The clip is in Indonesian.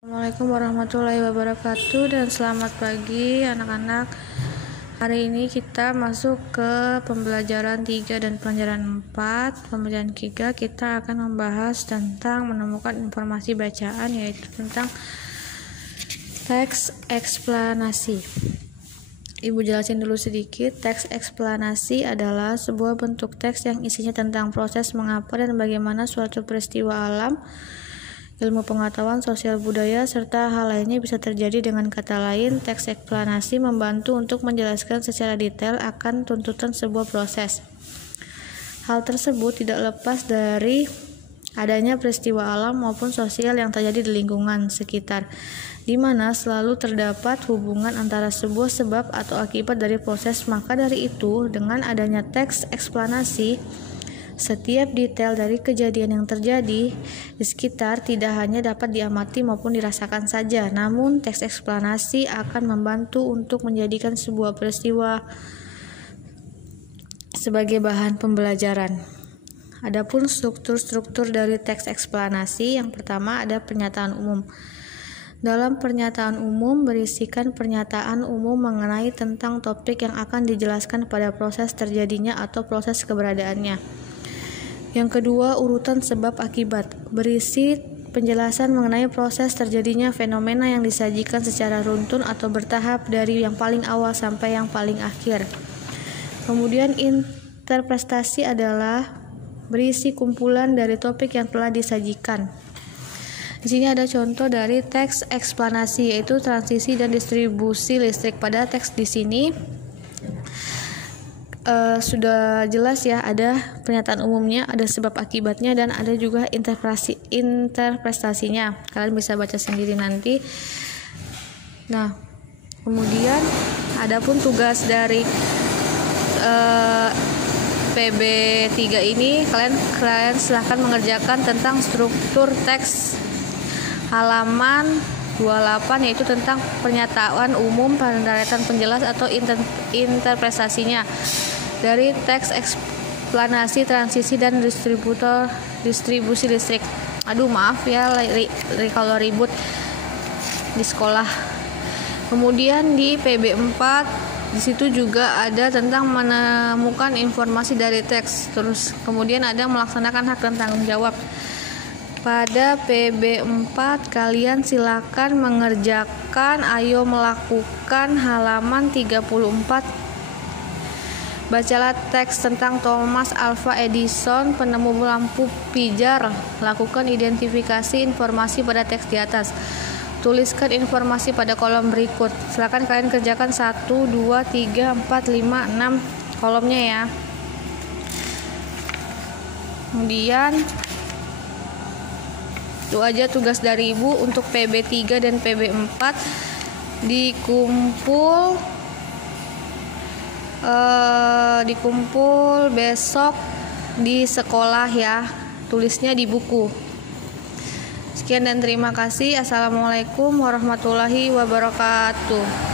Assalamualaikum warahmatullahi wabarakatuh dan selamat pagi anak-anak. Hari ini kita masuk ke pembelajaran 3 dan pelajaran 4. Pembelajaran 3 kita akan membahas tentang menemukan informasi bacaan, yaitu tentang teks eksplanasi. Ibu jelasin dulu sedikit. Teks eksplanasi adalah sebuah bentuk teks yang isinya tentang proses mengapa dan bagaimana suatu peristiwa alam, ilmu pengetahuan, sosial budaya, serta hal lainnya bisa terjadi. Dengan kata lain, teks eksplanasi membantu untuk menjelaskan secara detail akan tuntutan sebuah proses. Hal tersebut tidak lepas dari adanya peristiwa alam maupun sosial yang terjadi di lingkungan sekitar, di mana selalu terdapat hubungan antara sebuah sebab atau akibat dari proses. Maka dari itu, dengan adanya teks eksplanasi, setiap detail dari kejadian yang terjadi di sekitar tidak hanya dapat diamati maupun dirasakan saja, namun teks eksplanasi akan membantu untuk menjadikan sebuah peristiwa sebagai bahan pembelajaran. Adapun struktur-struktur dari teks eksplanasi, yang pertama ada pernyataan umum. Dalam pernyataan umum berisikan pernyataan umum mengenai tentang topik yang akan dijelaskan pada proses terjadinya atau proses keberadaannya. Yang kedua, urutan sebab akibat, berisi penjelasan mengenai proses terjadinya fenomena yang disajikan secara runtun atau bertahap dari yang paling awal sampai yang paling akhir. Kemudian interpretasi adalah berisi kumpulan dari topik yang telah disajikan. Di sini ada contoh dari teks eksplanasi, yaitu transisi dan distribusi listrik. Pada teks di sini sudah jelas ya, ada pernyataan umumnya, ada sebab akibatnya, dan ada juga interpretasinya. Kalian bisa baca sendiri nanti. Nah, kemudian adapun tugas dari PB3 ini, kalian silahkan mengerjakan tentang struktur teks halaman 28, yaitu tentang pernyataan umum, penderetan penjelas atau interpretasinya dari teks eksplanasi, transisi, dan distribusi listrik. Maaf ya kalau ribut di sekolah. Kemudian di PB4 di situ juga ada tentang menemukan informasi dari teks. Terus kemudian ada melaksanakan hak dan tanggung jawab. Pada PB4 kalian silakan mengerjakan, ayo melakukan halaman 34. Bacalah teks tentang Thomas Alva Edison, penemu lampu pijar. Lakukan identifikasi informasi pada teks di atas. Tuliskan informasi pada kolom berikut. Silakan kalian kerjakan 1, 2, 3, 4, 5, 6 kolomnya ya. Kemudian itu aja tugas dari Ibu untuk PB3 dan PB4. Dikumpul besok di sekolah ya, tulisnya di buku. Sekian dan terima kasih. Assalamualaikum warahmatullahi wabarakatuh.